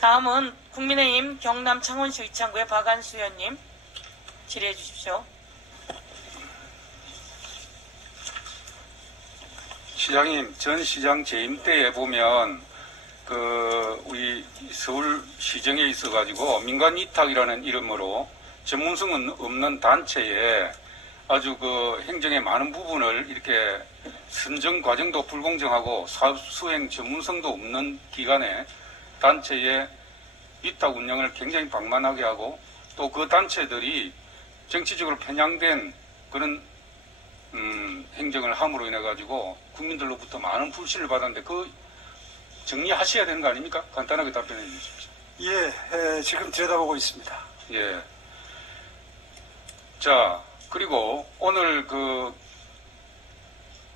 다음은 국민의힘 경남 창원시 의창구의 박안수 의원님 질의해 주십시오. 시장님, 전 시장 재임 때에 보면 우리 서울시정에 있어가지고 민간위탁이라는 이름으로 전문성은 없는 단체에 아주 행정의 많은 부분을 이렇게 선정 과정도 불공정하고 사업 수행 전문성도 없는 기관에 단체의 위탁 운영을 굉장히 방만하게 하고 또 그 단체들이 정치적으로 편향된 그런 행정을 함으로 인해 가지고 국민들로부터 많은 불신을 받았는데 정리하셔야 되는 거 아닙니까? 간단하게 답변해 주십시오. 예, 지금 들여다보고 있습니다. 예. 자, 그리고 오늘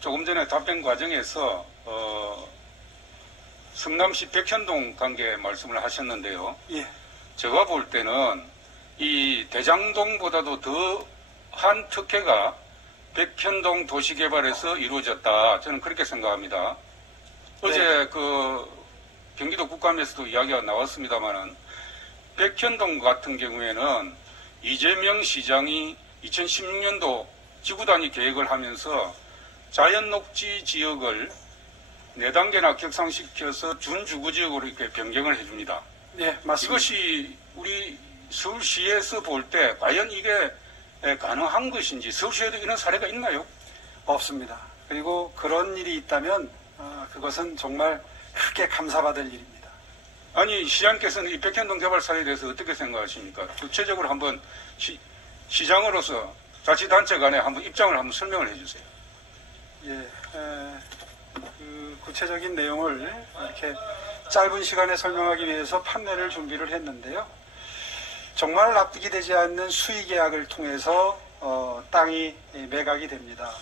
조금 전에 답변 과정에서 성남시 백현동 관계 말씀을 하셨는데요. 예. 제가 볼 때는 이 대장동보다도 더한 특혜가 백현동 도시개발에서 이루어졌다. 저는 그렇게 생각합니다. 네. 어제 경기도 국감에서도 이야기가 나왔습니다만은 백현동 같은 경우에는 이재명 시장이 2016년도 지구단위 계획을 하면서 자연녹지 지역을 4단계나 격상시켜서 준주거지역으로 이렇게 변경을 해줍니다. 네, 맞습니다. 이것이 우리 서울시에서 볼 때 과연 이게 가능한 것인지 서울시에도 이런 사례가 있나요? 없습니다. 그리고 그런 일이 있다면 그것은 정말 크게 감사받을 일입니다. 아니, 시장께서는 이 백현동 개발 사례에 대해서 어떻게 생각하십니까? 구체적으로 한번 시장으로서 자치단체 간에 한번 입장을 한번 설명을 해주세요. 예, 구체적인 내용을 이렇게 짧은 시간에 설명하기 위해서 판례를 준비를 했는데요. 정말 납득이 되지 않는 수의계약을 통해서 땅이 매각이 됩니다.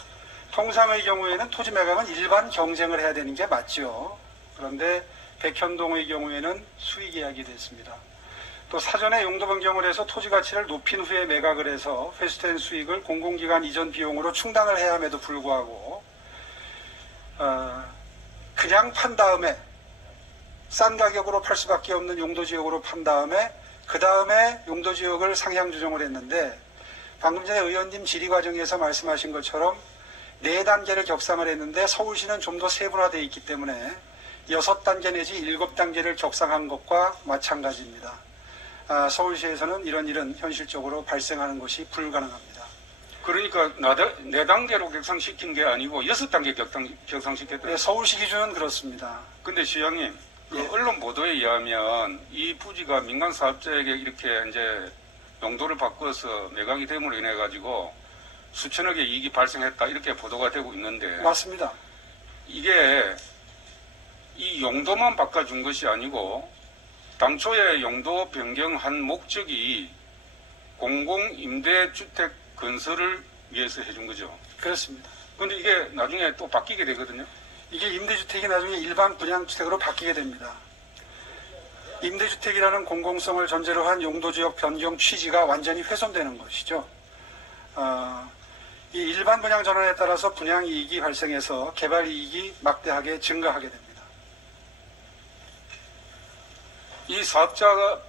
통상의 경우에는 토지 매각은 일반 경쟁을 해야 되는 게 맞죠. 그런데 백현동의 경우에는 수의계약이 됐습니다. 또 사전에 용도 변경을 해서 토지 가치를 높인 후에 매각을 해서 회수된 수익을 공공기관 이전 비용으로 충당을 해야 함에도 불구하고 그냥 판 다음에 싼 가격으로 팔 수밖에 없는 용도지역으로 판 다음에 그 다음에 용도지역을 상향 조정을 했는데 방금 전에 의원님 질의 과정에서 말씀하신 것처럼 4단계를 격상을 했는데 서울시는 좀 더 세분화되어 있기 때문에 6단계 내지 7단계를 격상한 것과 마찬가지입니다. 서울시에서는 이런 일은 현실적으로 발생하는 것이 불가능합니다. 그러니까 4단계로 격상시킨 게 아니고 6단계 격상시켰다. 네, 서울시 기준은 그렇습니다. 근데 시장님, 예. 언론 보도에 의하면 이 부지가 민간 사업자에게 이렇게 이제 용도를 바꿔서 매각이 됨으로 인해 가지고 수천억의 이익이 발생했다 이렇게 보도가 되고 있는데 맞습니다. 이게 이 용도만 바꿔준 것이 아니고 당초에 용도 변경한 목적이 공공임대주택 건설을 위해서 해준 거죠. 그렇습니다. 그런데 이게 나중에 또 바뀌게 되거든요. 이게 임대주택이 나중에 일반 분양주택으로 바뀌게 됩니다. 임대주택이라는 공공성을 전제로 한 용도지역 변경 취지가 완전히 훼손되는 것이죠. 이 일반 분양 전환에 따라서 분양이익이 발생해서 개발이익이 막대하게 증가하게 됩니다. 이 사업자가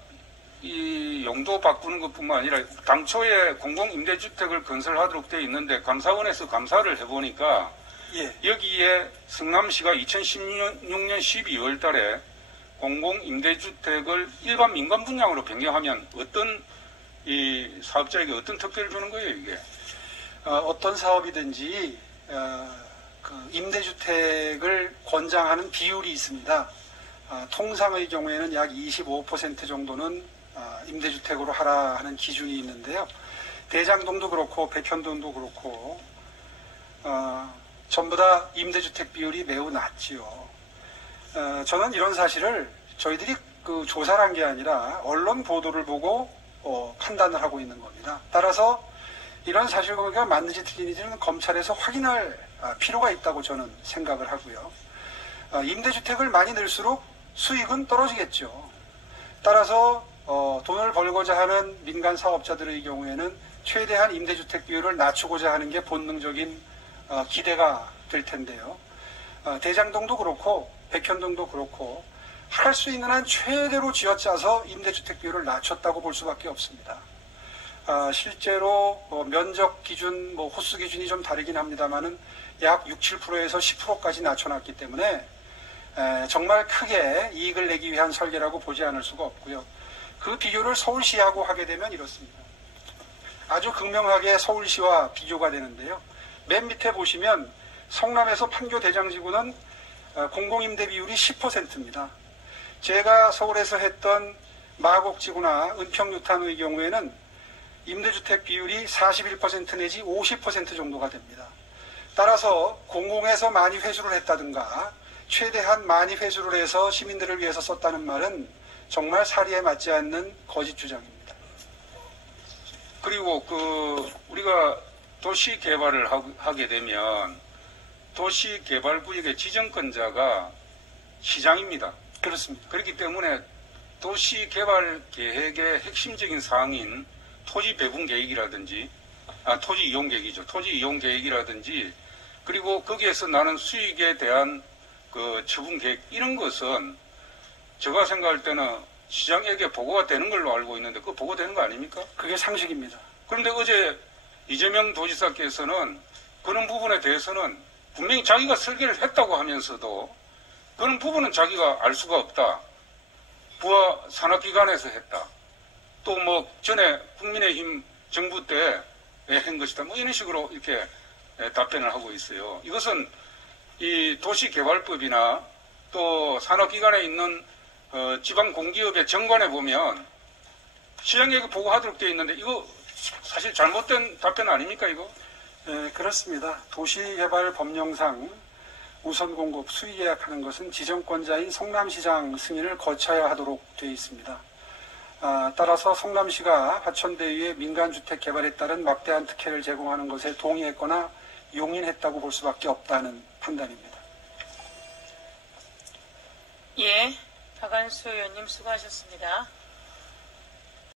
이 용도 바꾸는 것뿐만 아니라 당초에 공공임대주택을 건설하도록 되어 있는데 감사원에서 감사를 해보니까 예. 여기에 성남시가 2016년 12월 달에 공공임대주택을 일반 민간 분양으로 변경하면 어떤 이 사업자에게 어떤 특혜를 주는 거예요, 이게? 어떤 사업이든지 임대주택을 권장하는 비율이 있습니다. 통상의 경우에는 약 25% 정도는 임대주택으로 하라 하는 기준이 있는데요. 대장동도 그렇고 백현동도 그렇고 전부 다 임대주택 비율이 매우 낮지요. 저는 이런 사실을 저희들이 조사를 한 게 아니라 언론 보도를 보고 판단을 하고 있는 겁니다. 따라서 이런 사실관계가 맞는지 틀리는지는 검찰에서 확인할 필요가 있다고 저는 생각을 하고요. 임대주택을 많이 넣을수록 수익은 떨어지겠죠. 따라서 돈을 벌고자 하는 민간 사업자들의 경우에는 최대한 임대주택 비율을 낮추고자 하는 게 본능적인 기대가 될 텐데요. 대장동도 그렇고 백현동도 그렇고 할 수 있는 한 최대로 쥐어짜서 임대주택 비율을 낮췄다고 볼 수밖에 없습니다. 실제로 면적 기준, 호수 기준이 좀 다르긴 합니다만은 약 6, 7%에서 10%까지 낮춰놨기 때문에 정말 크게 이익을 내기 위한 설계라고 보지 않을 수가 없고요. 그 비교를 서울시하고 하게 되면 이렇습니다. 아주 극명하게 서울시와 비교가 되는데요. 맨 밑에 보시면 성남에서 판교 대장지구는 공공임대 비율이 10%입니다. 제가 서울에서 했던 마곡지구나 은평유탄의 경우에는 임대주택 비율이 41% 내지 50% 정도가 됩니다. 따라서 공공에서 많이 회수를 했다든가 최대한 많이 회수를 해서 시민들을 위해서 썼다는 말은 정말 사리에 맞지 않는 거짓 주장입니다. 그리고 우리가 도시 개발을 하게 되면 도시 개발 구역의 지정권자가 시장입니다. 그렇습니다. 그렇기 때문에 도시 개발 계획의 핵심적인 사항인 토지 배분 계획이라든지, 토지 이용 계획이죠. 토지 이용 계획이라든지, 그리고 거기에서 나는 수익에 대한 처분 계획, 이런 것은 제가 생각할 때는 시장에게 보고가 되는 걸로 알고 있는데, 그거 보고되는 거 아닙니까? 그게 상식입니다. 그런데 어제 이재명 도지사께서는 그런 부분에 대해서는 분명히 자기가 설계를 했다고 하면서도 그런 부분은 자기가 알 수가 없다. 부하 산업기관에서 했다. 또 전에 국민의힘 정부 때 한 것이다. 이런 식으로 이렇게 답변을 하고 있어요. 이것은 이 도시개발법이나 또 산업기관에 있는 지방공기업의 정관에 보면 시장에게 보고하도록 되어 있는데 이거 사실 잘못된 답변 아닙니까 이거? 네, 그렇습니다. 도시개발 법령상 우선 공급 수의 계약하는 것은 지정권자인 성남시장 승인을 거쳐야 하도록 되어 있습니다. 따라서 성남시가 화천대유의 민간주택 개발에 따른 막대한 특혜를 제공하는 것에 동의했거나 용인했다고 볼 수밖에 없다는 판단입니다. 예, 박한수 의원님 수고하셨습니다.